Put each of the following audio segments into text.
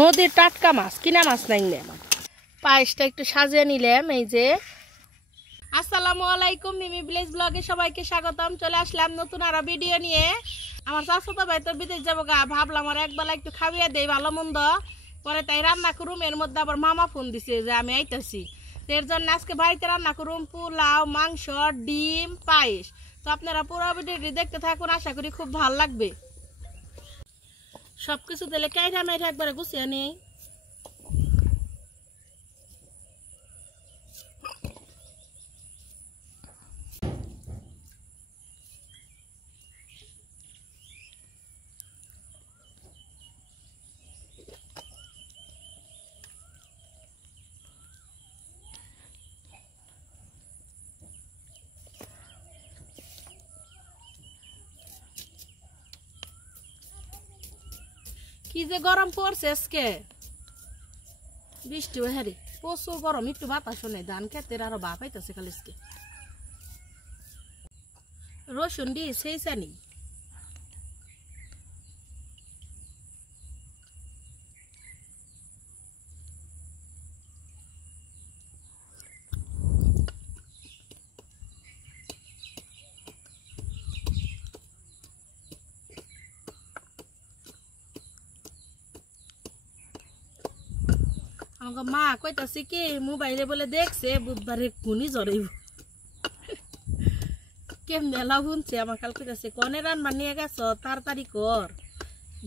নদীর টাটকা মাছ, কিনা মাছ নাই না। পায়েসটা একটু সাজিয়ে নিলাম। এই যে আসসালামু আলাইকুম, মিমি ভিলেজ ব্লগে সবাইকে স্বাগতম। চলে আসলাম নতুন আরো ভিডিও নিয়ে। আমার চাচাতো ভাই তো বিদেশ যাবো গা, ভাবলাম আর একবেলা একটু খাইয়ে দেই ভালো মন্দ, পরে তাই রান্না করুম। এর মধ্যে আবার মামা ফোন দিছে যে আমি আইতেছি, এর জন্য আজকে বাড়িতে রান্না করুম পোলাও, মাংস, ডিম, পায়েস। তো আপনারা পুরো ভিডিওটি দেখতে থাকুন, আশা করি খুব ভালো লাগবে। সবকিছু দিলে কাইরা মাইরা একবারে গুছিয়ে নেই। কি যে গরম পড়ছে আজকে, বৃষ্টি হেরি প্রচুর গরম, একটু বাতাসও নেই। ধান খেতে আরো বাপ আইতেছে খালি। আজকে রসুন দিয়ে সেই চানি আমাকে মা কইতাছে কি মোবাইলে বলে দেখছে বুধবারে ঘুনি জ্বরাইব। কেমনে লাভ শুনছে আমার কাল কইতাছে কনে রান্না নিয়ে গেছ তাড়াতাড়ি কর,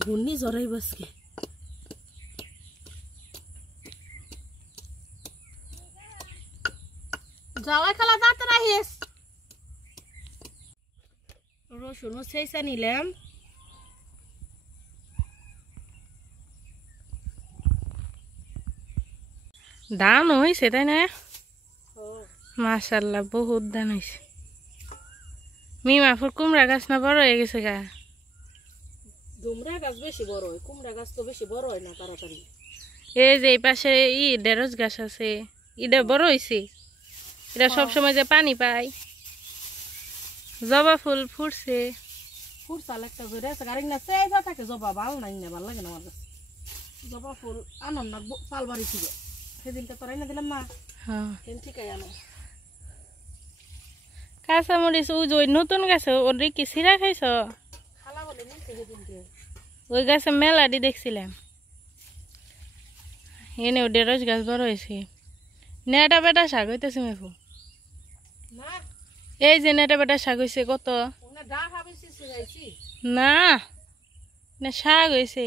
ঘুনি জ্বরাইব আজকে। যাওয়াই খালা যাতে রাখিস। রসুনও সেইসা নিলাম। ধান হয়েছে তাই না? মাশাআল্লাহ বহুত ধান হয়েছে। মিমাফুর কুমড়া গাছ না বড় হয়ে গেছে গা? কুমড়া গাছ বেশি বড় হয়, কুমড়া গাছ তো বেশি বড় হয় না তাড়াতাড়ি। এই যে এই পাশে ঢেঁড়স গাছ আছে, এটা বড় হয়েছে। এটা সবসময় যে পানি পায়। জবা ফুল ফুটছে, ফুটছাল একটা ধরে আছে। আরেক না চেয়ে থাকে জবা, ভালো নাই না, ভালো লাগে না আমার কাছে জবা ফুল। আনন্দ না পাল বাড়ি ছিল সেদিনটা তোরাই না দিলাম না, ঠিকই আনো। কাঁচামরিচ ওই নতুন গাছে ওর কি সিরা খাইছ? খালা বলে সেদিনকে ওই গাছে মেলাডি দেখছিলাম। এনেও ঢেঁড়স গাছ বড় হয়েছে। নেটা বেটা শাক হইতেছে মেফু, এই যে নেটা বেটা শাক হয়েছে কত না, শাক হয়েছে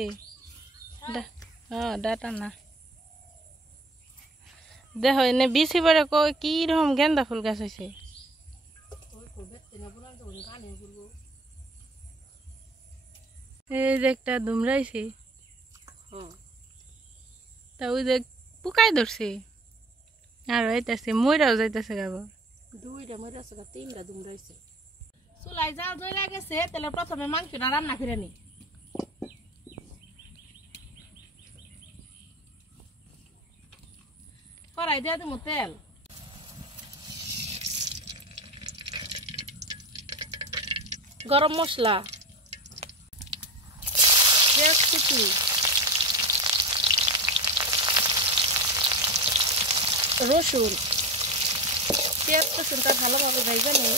ডাটা না। দেখো এনে বিচি পরে কি রকম গেন্দা ফুল গাছ হয়েছে। এই যে একটা দুমরাইছে, তা ওই যে পুকাই ধরছে আর হইতেছে ময়রাও যাইতেছে গাবো। দুইটা ময়রাছে, তিনটা দুমরাইছে। চুলাই জাল জ্বলে গেছে, তাহলে প্রথমে মাংসটা রান্না করে নি। কড়াই দিয়ে দেবো তেল, গরম মশলা, পেঁয়াজ কুচি, রসুন। পেঁয়াজ রসুনটা ভালোভাবে ভেজে নেই।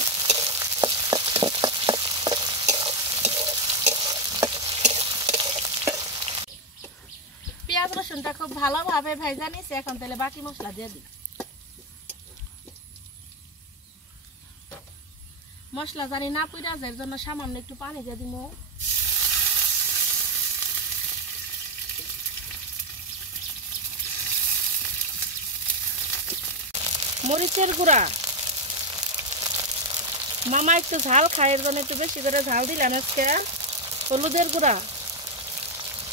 পেঁয়াজ রসুনটা খুব ভালোভাবে ভেজে নিয়েছে। এখন তাহলে বাকি মশলা দিয়ে দিই। মশলা জানি না পুড়া যায়, এর জন্য সামান্য একটু পানি দিয়ে দিব। মরিচের গুঁড়া, মামা একটু ঝাল খায় এর জন্য একটু বেশি করে ঝাল দিলাম আজকে। হলুদের গুঁড়া,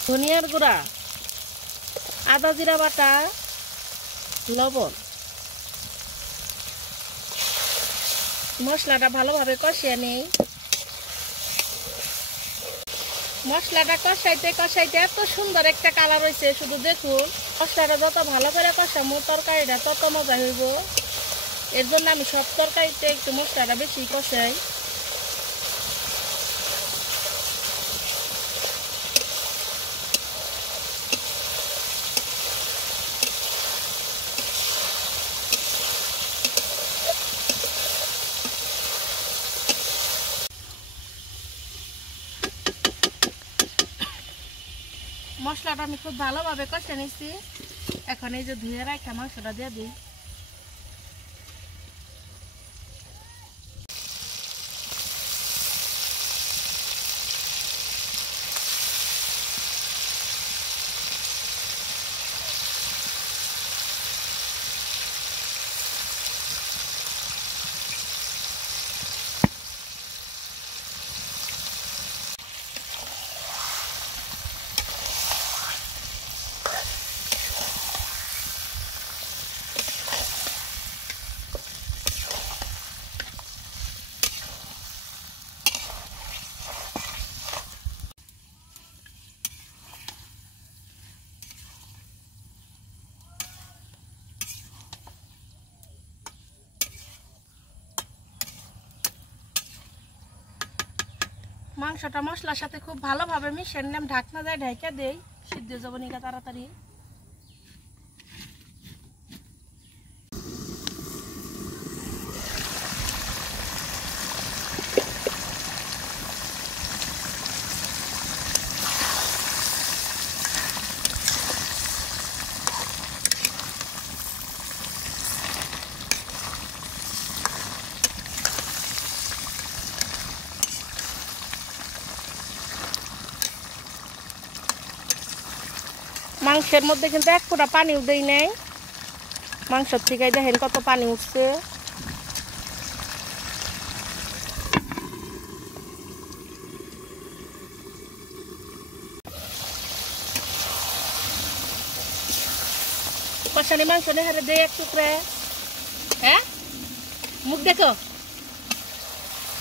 ধনিয়ার গুঁড়া, আদা জিরা বাটা, লবণ। মশলাটা ভালোভাবে কষিয়ে নেই। মশলাটা কষাইতে কষাইতে এত সুন্দর একটা কালার হয়েছে, শুধু দেখুন। মশলাটা যত ভালো করে কষাবো তরকারিটা তত মজা হইব। এর জন্য আমি সব তরকারিতে একটু মশলাটা বেশি কষাই। মশলাটা আমি খুব ভালোভাবে কষে নিচ্ছি। এখন এই যে ধুয়ে রাখা মাংসটা দিয়ে দিই। মাংসটা মশলার সাথে খুব ভালোভাবে মিশিয়ে নিলাম। ঢাকনা দিয়ে ঢাকা দেই, সিদ্ধ যাব নিকা তাড়াতাড়ি। মাংসের মধ্যে কিন্তু এক ফোঁটা পানিও দেই নাই। মাংসের থেকে দেখেন কত পানি উঠছে। কষানি মাংস নেহারে দেয় এক টুকরে। হ্যাঁ, মুখ দেখো,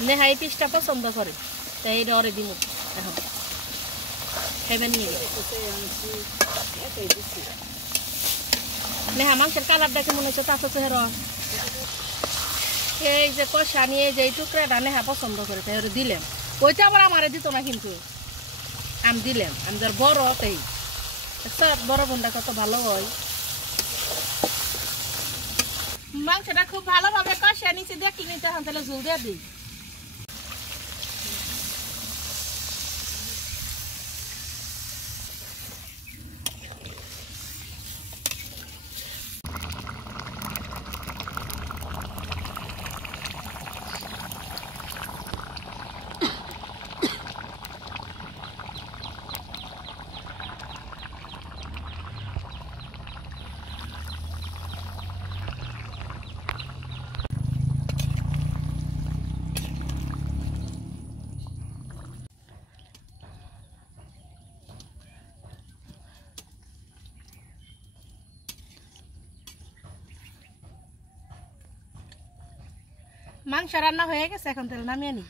নেহা এই পিসটা পছন্দ করে, তাই এটা ওরে দিব। এখন খাইবেন নিয়ে নেহা মাংসের কালারটা কেমন হয়েছে তাতে চেহারা। এই যে কষা নিয়ে যে টুকরাটা নেহা পছন্দ করে, তাই ওরে দিলাম। ওইটা আবার আমারে দিত না, কিন্তু আমি দিলাম। আমি যার বড় তাই সব বড় বোনটা কত ভালো হয়। মাংসটা খুব ভালোভাবে কষা নিচে দেখি নিতে এখন তাহলে ঝুল দিয়ে দিই। মাংস রান্না হয়ে গেছে, এখন তেল নামিয়ে নি।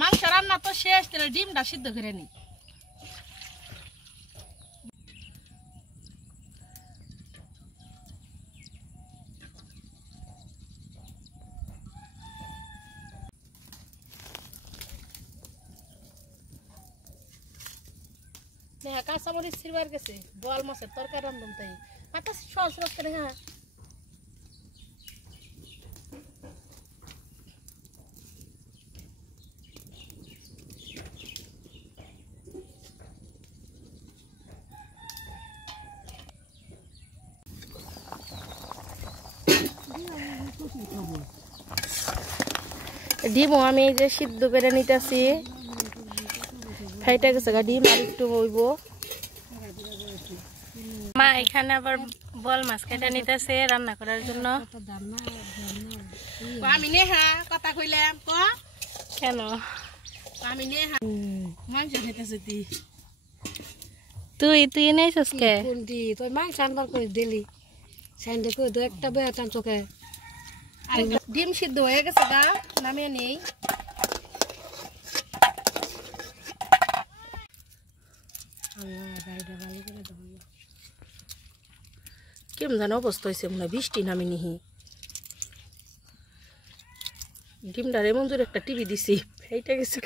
মাংস রান্না তো শেষ, তাহলে ডিমটা সিদ্ধ করে নি। নেহা কাঁচামরিচ ছিড়বার গেছে, বোয়াল মাছের তরকারি রান্ধুম, তাই এত সহজ সহজ করে। হ্যাঁ, ডিমও আমি এই যে সিদ্ধ করে নিতেছি। খাইতে গেছে গা ডিম, আর একটু হইব। মা এখানে আবার বল মাছ কেটে নিতেছে রান্না করার জন্য। আমি নেহা কথা কইলাম ক কেন আমি নেহা মাংস খাইতেছি। তুই তুই নেইছস কে কোনটি তুই মাংস আনবার করে দিলি সাইন্ডে কই দো একটা বেটান চোখে। ডিম সিদ্ধ হয়ে গেছে গা, নামিয়ে নেই। কেমন জানো অবস্থা হয়েছে, মনে হয় বৃষ্টি নামিনি। ডিমটার এমন জোরে একটা টিভি দিছি, এইটা গেছে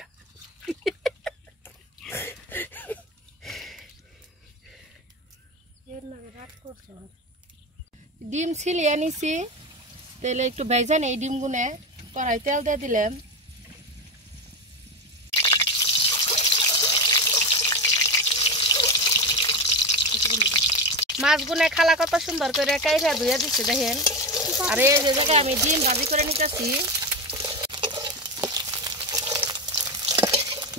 ডিম ছিলিয়ে নিছি, তেলে একটু ভেজে নেই ডিম গুনে, কড়াই তেল দিয়ে দিলাম। মাছ গুনে খালা কত সুন্দর করে কাইরা ধুয়ে দিচ্ছে দেখেন। আর এই যে জায়গায় আমি ডিম ভাজি করে নিতেছি।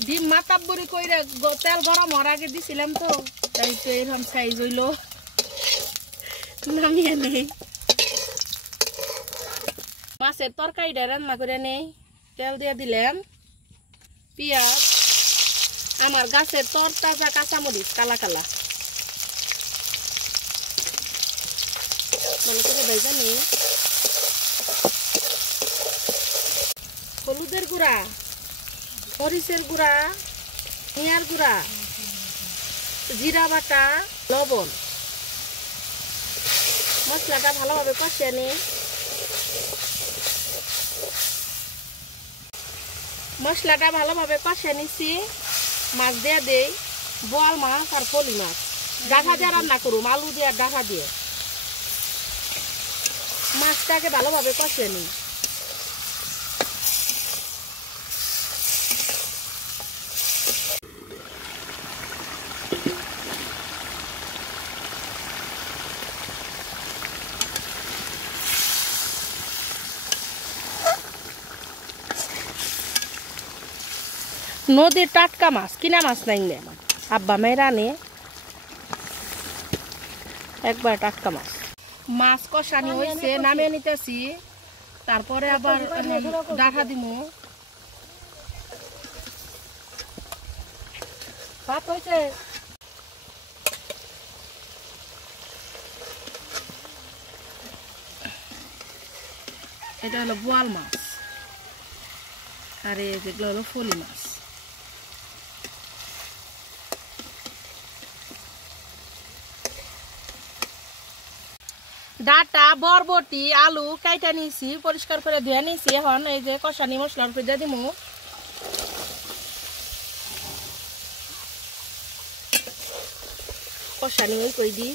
ডিম মাতাব্বরি কইরা তেল গরম হওয়ার আগে দিছিলাম, তো তাই তো এরকম সাইজ হইলো। নামিয়ে নেই, মাছের তরকারিটা রান্না করে নেই। তেল দিয়ে দিলাম, পেঁয়াজ, আমার গাছের তরতাজা কাঁচামরিচ কালা কালা, ভালো করে ভেজে নেই। হলুদের গুঁড়া, মরিচের গুঁড়া, ধনিয়ার গুঁড়া, জিরা বাটা, লবণ, মশলাটা ভালোভাবে কষিয়ে নিই। মশলাটা ভালোভাবে কষিয়ে নিচ্ছি, মাছ দিয়ে দেই। বোয়াল মাছ আর ফলি মাছ ডাঘা দিয়ে রান্না করুম, আলু দিয়ে ডাঘা দিয়ে। মাছটাকে ভালোভাবে কষিয়ে নিই। নদীর টাটকা মাছ, কিনা মাছ নাই নে আমার আব্বা মেয়েরা আনে, একবার টাটকা মাছ। মাছ কষানি হয়েছে, নামিয়ে নিতেছি। তারপরে আবার ডাকা দিমু। ভাত হয়েছে, এটা হলো বোয়াল মাছ, আর এই যেগুলো হলো ফলি মাছ। ডাটা, বরবটি, আলু কাইটা নিয়েছি, পরিষ্কার করে ধুয়ে নিয়েছি। এখন এই যে কষানি মশলার উপরে দিয়ে দিমু। কষানি ওই কই দি।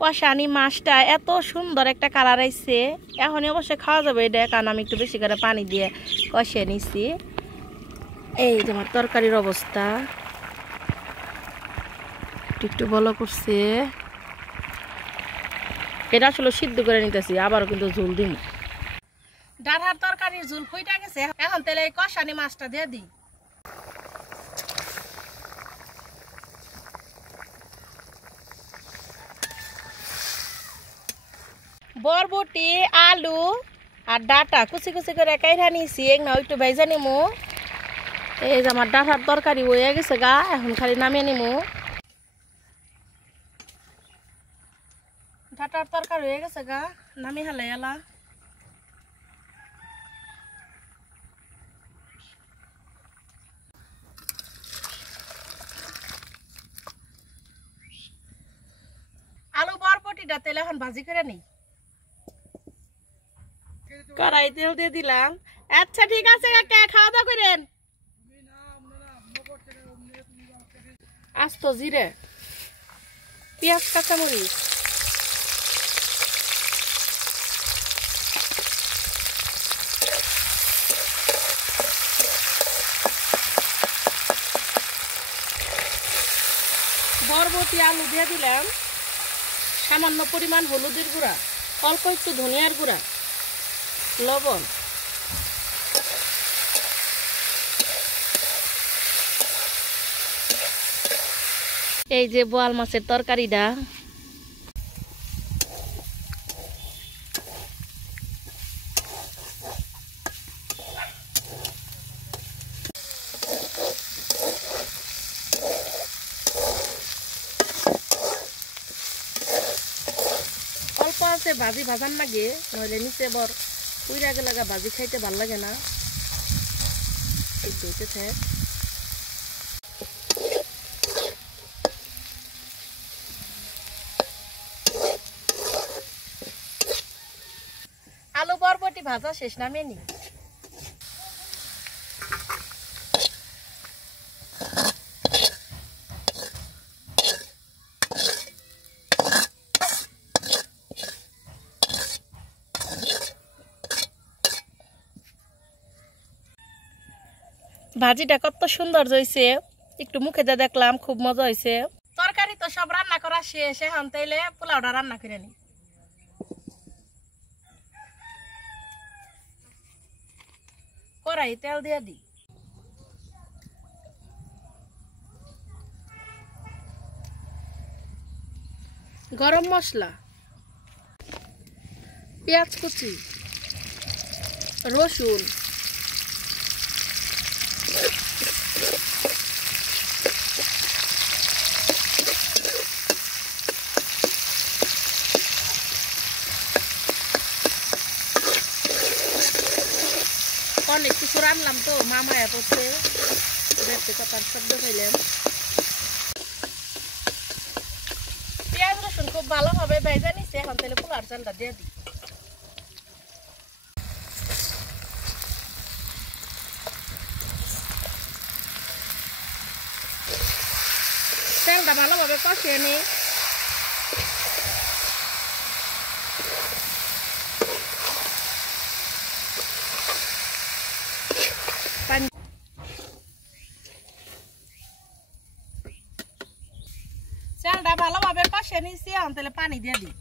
কষানি মাছটা এত সুন্দর একটা কালার আইছে, এখনই অবশ্যই খাওয়া যাবে এটা, কারণ আমি একটু বেশি করে পানি দিয়ে কষিয়ে নিছি। এই যে আমার তরকারির অবস্থা, একটু বলো করছে। এটা আসলে সিদ্ধ করে নিতেছি, আবারও কিন্তু ঝোল দিই। ডাঁটার তরকারির ঝোল ফুইটা গেছে, এখন তাহলে এই কষানি মাছটা দিয়ে দিই। বরবটি, আলু আর ডাঁটা কুচি কুচি করে কাইরা নিয়েছি, না একটু ভেজে নিমু। এই যে আমার ডাঁটার তরকারি হয়ে গেছে গা, এখন খালি নামিয়ে নিমু। ডাঁটার তরকারি হয়ে গেছে গা, নামি হালে এলা। আলু বরবটিটা তেল এখন ভাজি করে নেই। কড়াই তেল দিয়ে দিলাম। আচ্ছা ঠিক আছে কাকা, খাওয়া দাওয়া করেন। আস্ত জিরে, পেঁয়াজ, কাঁচামরিচ, বরবটি, আলু দিয়ে দিলাম। সামান্য পরিমাণ হলুদের গুঁড়া, অল্প একটু ধনিয়ার গুঁড়া, লবণ, এই যে বোয়াল মাছের তরকারিটা। অল্প আছে ভাজি ভাজার লাগে, নইলে নিচে বর পুইরা গেলে ভাজি খাইতে ভাল লাগে না। ধুইতে থাক। আলু বরবটি ভাজা শেষ, নামিয়ে নি। ভাজিটা কত সুন্দর হয়েছে, একটু মুখে যা দেখলাম, খুব মজা হয়েছে। তরকারি তো সব রান্না করা শেষ, এখন তাইলে পোলাওটা রান্না করে নি। কড়াই তেল দিয়ে দিই, গরম মশলা, পেঁয়াজ কুচি, রসুন, অনেক কিছু রান্নাম তো, মামায়া পড়ছে, দেখতে কথার শব্দ পাইলেন। পেঁয়াজ রসুন খুব ভালোভাবে ভেজে নিচ্ছে, এখন তাহলে পোলার চালটা দিয়ে দিই। চালটা ভালোভাবে কষিয়ে নিই। চালটা ভালোভাবে কষিয়ে নিচ্ছি, এখন তাহলে পানি দিয়ে দিই।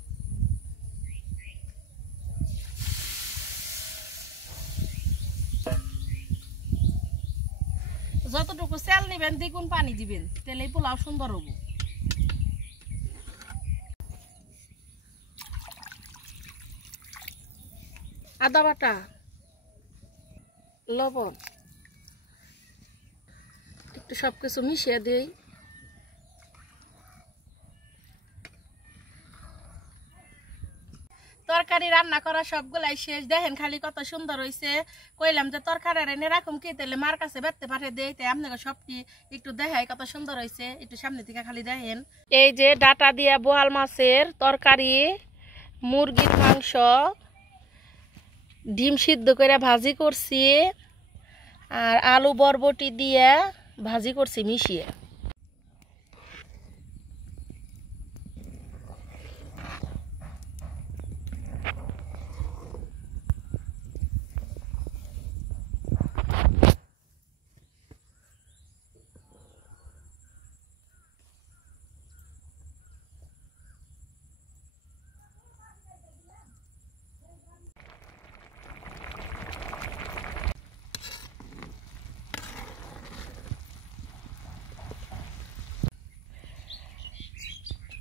যতটুকু চাল নিবেন দ্বিগুণ পানি দিবেন, তাহলে পোলাও সুন্দর হবো। আদা বাটা, লবণ, একটু সবকিছু মিশিয়ে দিই। তরকারি রান্না করা সবগুলাই শেষ, দেখেন খালি কত সুন্দর হয়েছে। কইলাম যে তরকারি এনে রাখুম কি, তাহলে মার কাছে বেরতে পাঠিয়ে দেই, তাই আপনাকে সবটি একটু দেখাই কত সুন্দর হয়েছে। একটু সামনে থেকে খালি দেখেন। এই যে ডাটা দিয়া বোয়াল মাছের তরকারি, মুরগির মাংস, ডিম সিদ্ধ করে ভাজি করছি, আর আলু বরবটি দিয়ে ভাজি করছি মিশিয়ে।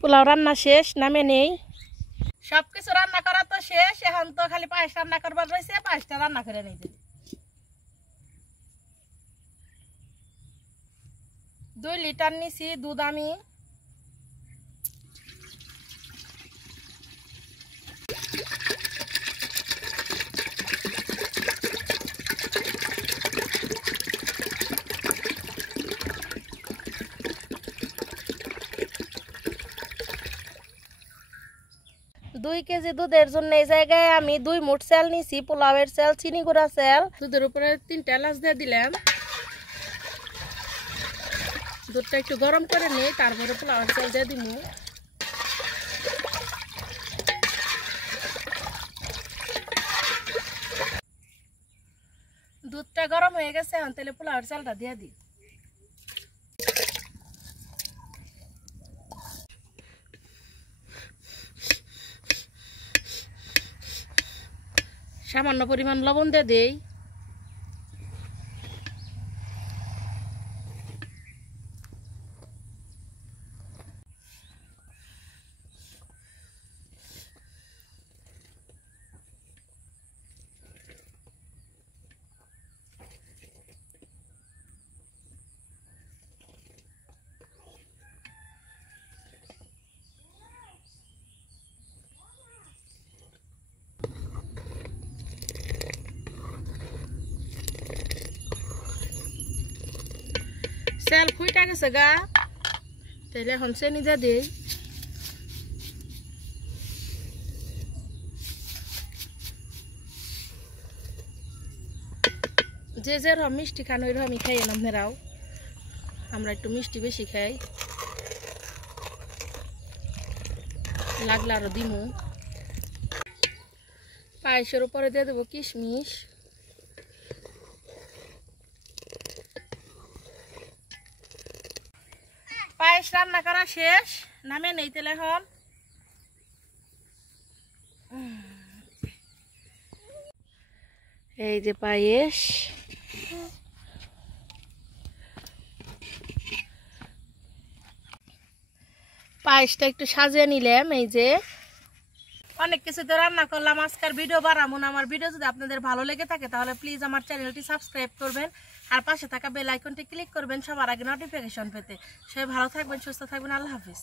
পোলাও রান্না শেষ, নামে নেই। সবকিছু রান্না করা তো শেষ, এখন তো খালি পায়েস রান্না করবার রয়েছে, পায়েসটা রান্না করে নেই। 2 লিটার নিছি দুধ আমি। দুই কেজি দুধের জন্য এই জায়গায় আমি 2 মুঠ চাল নিছি, পোলাওয়ের চাল, চিনি গুঁড়া চাল। দুধের উপরে 3টা এলাচ দিয়ে দিলাম। দুধটা একটু গরম করে নিই, তারপরে পোলাওয়ের চাল দিয়ে দিব। দুধটা গরম হয়ে গেছে, এখন তাহলে পোলাওয়ের চালটা দিয়ে দিই। সামান্য পরিমাণ লবণ দিয়ে দেই। চাল ফুইটা গেছে গা, তাহলে এখন চেনি দিয়ে দিই। যে যেরকম মিষ্টি খান ওইরকমই খাই আপনারাও, আমরা একটু মিষ্টি বেশি খাই। লাগলে আরো দিমু। পায়েসের উপরে দিয়ে দেবো কিশমিশ, পায়েস রান্না করা শেষ, নামে নেই তেলে এখন। এই যে পায়েস, পায়েসটা একটু সাজিয়ে নিলাম। এই যে অনেক কিছু তো রান্না করলাম, আজকের ভিডিও বাড়াবো না। আমার ভিডিও যদি আপনাদের ভালো লেগে থাকে তাহলে প্লিজ আমার চ্যানেলটি সাবস্ক্রাইব করবেন আর পাশে থাকা বেল আইকনটি ক্লিক করবেন সবার আগে নোটিফিকেশন পেতে। সবাই ভালো থাকবেন, সুস্থ থাকবেন, আল্লাহ হাফিজ।